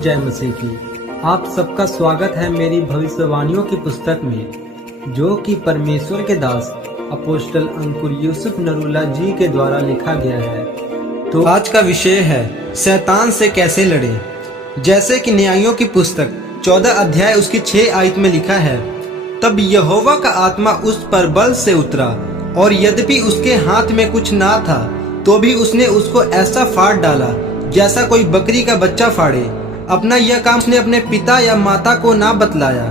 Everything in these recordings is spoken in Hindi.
जय मसीह की। आप सबका स्वागत है मेरी भविष्यवाणियों की पुस्तक में, जो कि परमेश्वर के दास अपोस्टल अंकुर यूसुफ नरूला जी के द्वारा लिखा गया है। तो आज का विषय है शैतान से कैसे लड़ें। जैसे कि न्यायों की पुस्तक 14 अध्याय उसकी 6 आयत में लिखा है, तब यहोवा का आत्मा उस पर बल से उतरा, और यद्यपि उसके हाथ में कुछ ना था, तो भी उसने उसको ऐसा फाड़ डाला जैसा कोई बकरी का बच्चा फाड़े। अपना यह काम उसने अपने पिता या माता को ना बतलाया।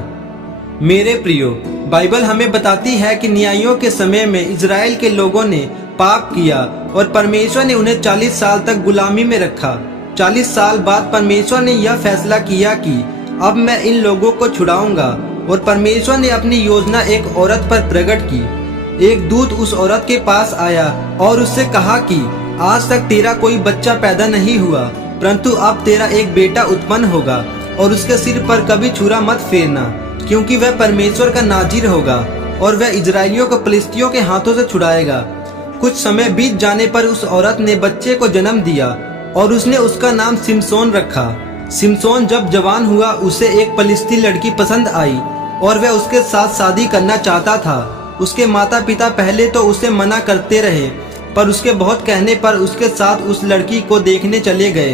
मेरे प्रियो, बाइबल हमें बताती है कि न्यायों के समय में इजराइल के लोगों ने पाप किया और परमेश्वर ने उन्हें 40 साल तक गुलामी में रखा। 40 साल बाद परमेश्वर ने यह फैसला किया कि अब मैं इन लोगों को छुड़ाऊंगा, और परमेश्वर ने अपनी योजना एक औरत पर प्रकट की। एक दूत उस औरत के पास आया और उससे कहा कि आज तक तेरा कोई बच्चा पैदा नहीं हुआ, परंतु अब तेरा एक बेटा उत्पन्न होगा, और उसके सिर पर कभी छुरा मत फेरना, क्योंकि वह परमेश्वर का नाजीर होगा, और वह इजराइलियों को फिलिस्तियों के हाथों से छुड़ाएगा। कुछ समय बीत जाने पर उस औरत ने बच्चे को जन्म दिया, और उसने उसका नाम सिमसोन रखा। सिमसोन जब जवान हुआ, उसे एक फिलिस्ती लड़की पसंद आई, और वह उसके साथ शादी करना चाहता था। उसके माता पिता पहले तो उसे मना करते रहे, पर उसके बहुत कहने पर उसके साथ उस लड़की को देखने चले गए।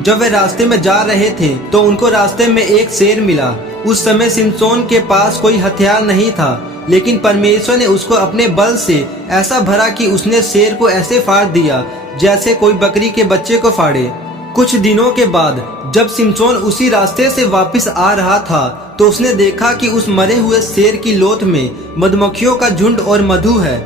जब वे रास्ते में जा रहे थे तो उनको रास्ते में एक शेर मिला। उस समय सिमसोन के पास कोई हथियार नहीं था, लेकिन परमेश्वर ने उसको अपने बल से ऐसा भरा कि उसने शेर को ऐसे फाड़ दिया जैसे कोई बकरी के बच्चे को फाड़े। कुछ दिनों के बाद जब सिमसोन उसी रास्ते से वापस आ रहा था, तो उसने देखा कि उस मरे हुए शेर की लोथ में मधुमक्खियों का झुंड और मधु है।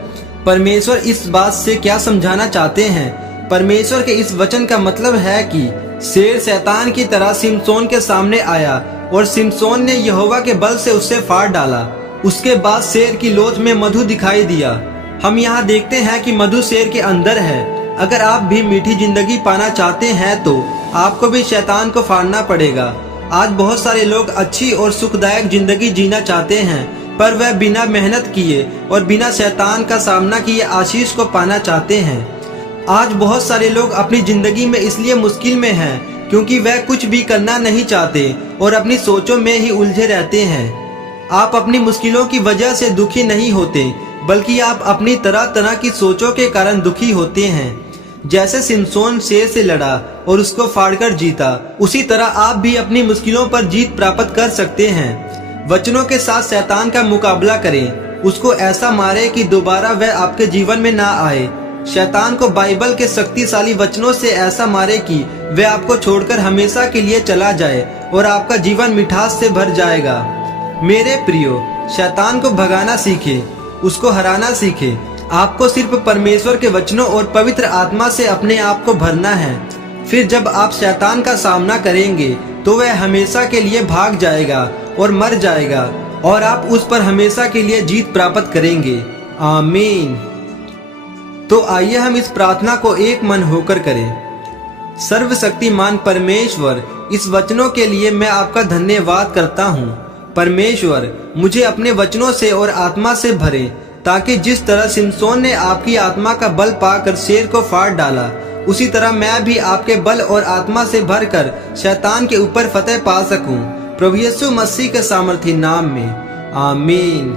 परमेश्वर इस बात से क्या समझाना चाहते हैं? परमेश्वर के इस वचन का मतलब है कि शेर शैतान की तरह सिमसोन के सामने आया, और सिमसोन ने यहोवा के बल से उससे फाड़ डाला। उसके बाद शेर की लोथ में मधु दिखाई दिया। हम यहाँ देखते हैं कि मधु शेर के अंदर है। अगर आप भी मीठी जिंदगी पाना चाहते हैं तो आपको भी शैतान को फाड़ना पड़ेगा। आज बहुत सारे लोग अच्छी और सुखदायक जिंदगी जीना चाहते हैं, पर वह बिना मेहनत किए और बिना शैतान का सामना किए आशीष को पाना चाहते हैं। आज बहुत सारे लोग अपनी जिंदगी में इसलिए मुश्किल में हैं क्योंकि वह कुछ भी करना नहीं चाहते और अपनी सोचों में ही उलझे रहते हैं। आप अपनी मुश्किलों की वजह से दुखी नहीं होते, बल्कि आप अपनी तरह तरह की सोचों के कारण दुखी होते हैं। जैसे सिमसोन शेर से लड़ा और उसको फाड़कर जीता, उसी तरह आप भी अपनी मुश्किलों पर जीत प्राप्त कर सकते हैं। वचनों के साथ शैतान का मुकाबला करें, उसको ऐसा मारे कि दोबारा वह आपके जीवन में ना आए। शैतान को बाइबल के शक्तिशाली वचनों से ऐसा मारे कि वह आपको छोड़कर हमेशा के लिए चला जाए और आपका जीवन मिठास से भर जाएगा। मेरे प्रियो, शैतान को भगाना सीखे, उसको हराना सीखे। आपको सिर्फ परमेश्वर के वचनों और पवित्र आत्मा से अपने आप को भरना है। फिर जब आप शैतान का सामना करेंगे तो वह हमेशा के लिए भाग जाएगा और मर जाएगा, और आप उस पर हमेशा के लिए जीत प्राप्त करेंगे। आमीन। तो आइए हम इस प्रार्थना को एक मन होकर करें। सर्वशक्तिमान परमेश्वर, इस वचनों के लिए मैं आपका धन्यवाद करता हूँ। परमेश्वर, मुझे अपने वचनों से और आत्मा से भरे, ताकि जिस तरह सिमसोन ने आपकी आत्मा का बल पाकर शेर को फाड़ डाला, उसी तरह मैं भी आपके बल और आत्मा से भरकर शैतान के ऊपर फतेह पा सकूं। प्रभु यीशु मसीह के सामर्थी नाम में, आमीन।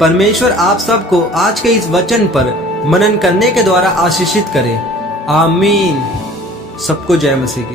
परमेश्वर आप सबको आज के इस वचन पर मनन करने के द्वारा आशीषित करे। आमीन। सबको जय मसीह की।